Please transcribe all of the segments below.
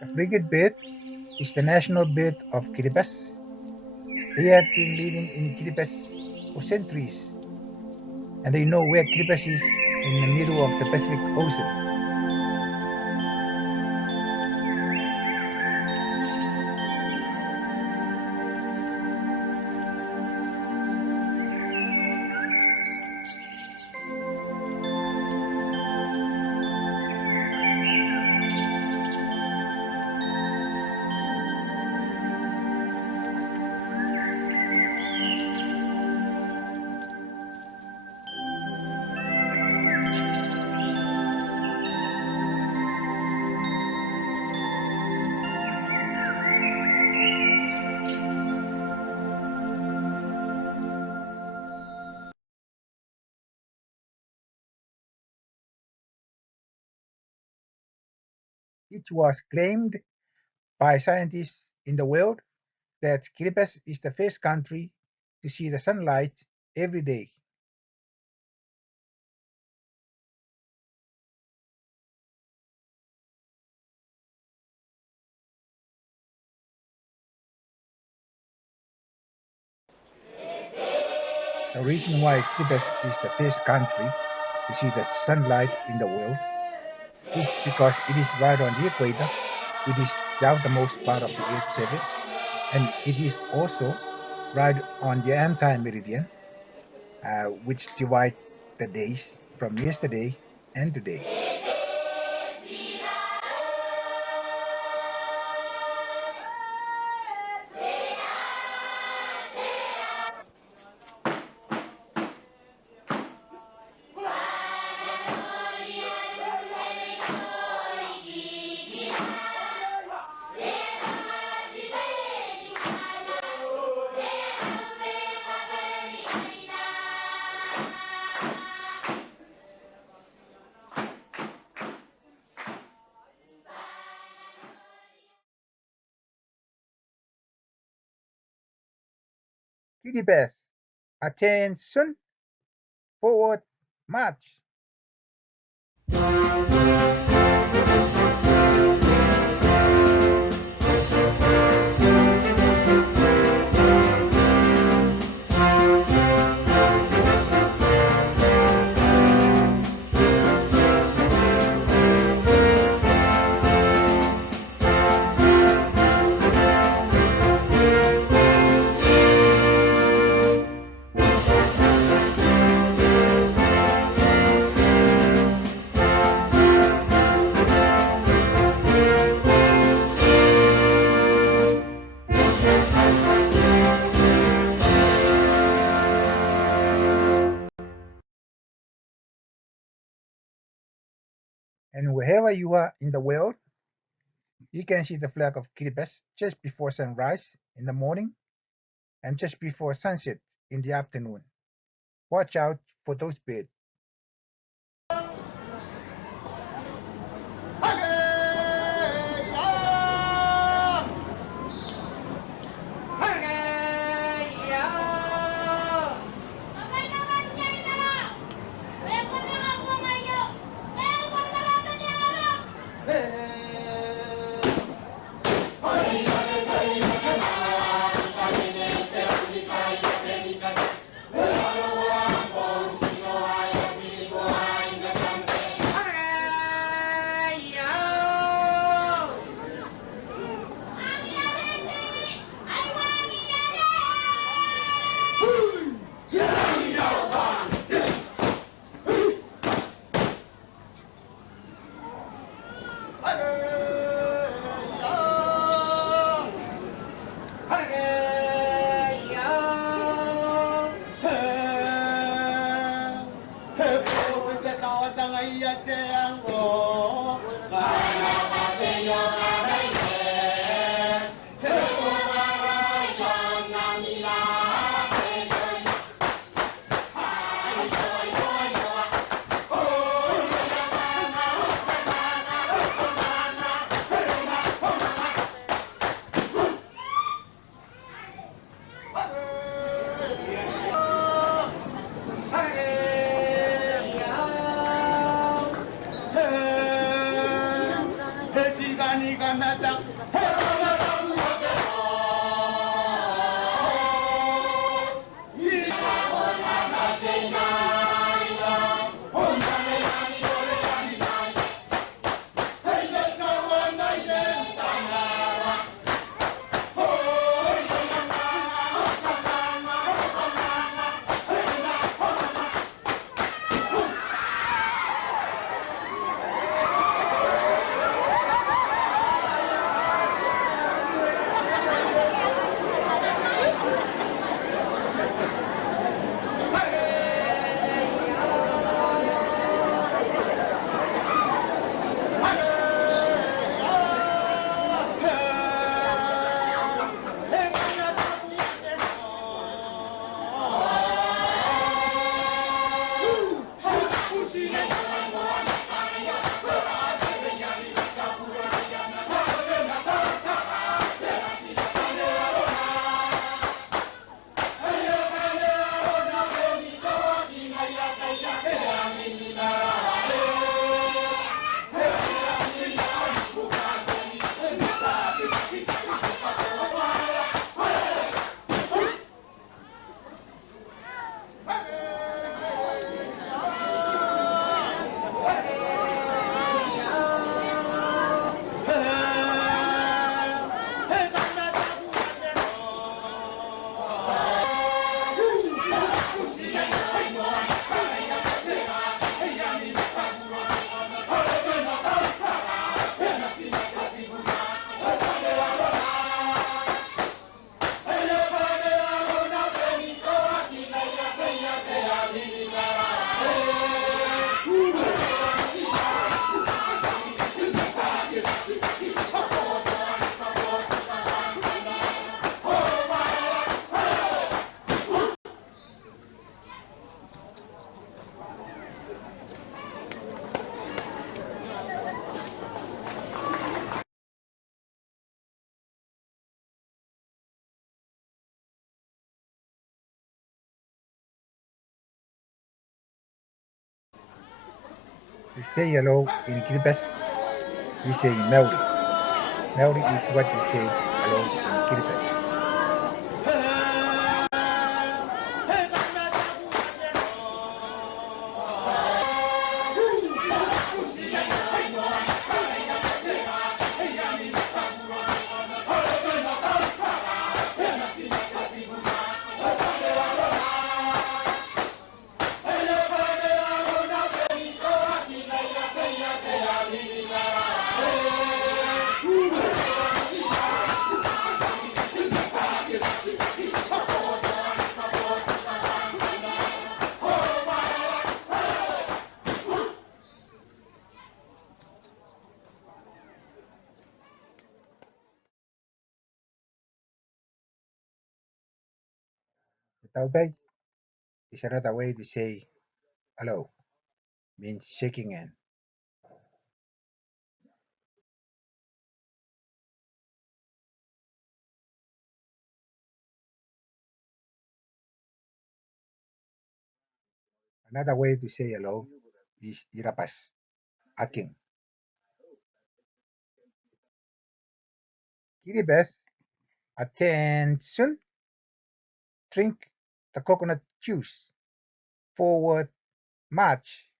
The frigate bird is the national bird of Kiribati. They have been living in Kiribati for centuries, and they know where Kiribati is in the middle of the Pacific Ocean. It was claimed by scientists in the world that Kiribati is the first country to see the sunlight every day. The reason why Kiribati is the first country to see the sunlight in the world is because it is right on the equator. It is the outermost part of the Earth's surface, and it is also right on the anti-meridian, which divides the days from yesterday and today. Kiribati, attention, forward, march. And wherever you are in the world, you can see the flag of Kiribati just before sunrise in the morning and just before sunset in the afternoon. Watch out for those birds. 시간이 가나다 To say hello in Kiribati, we say Maori. Maori is what we say hello in Kiribati. Taubay is another way to say hello, means shaking hand. Another way to say hello is irapas, aking. Kiribati, attention, drink the coconut juice. Forward, march.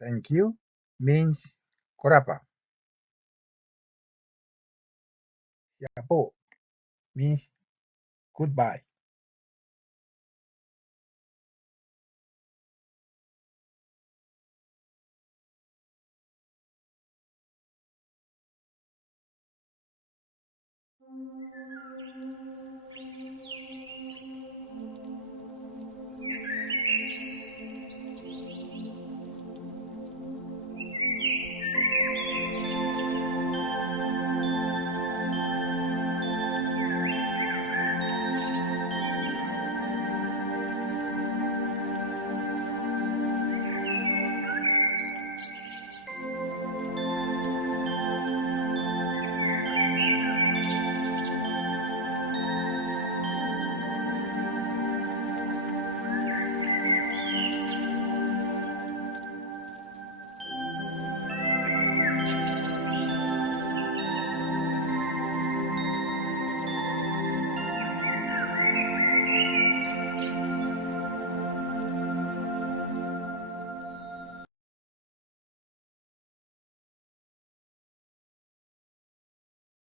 Thank you means korapa. Siapo means goodbye.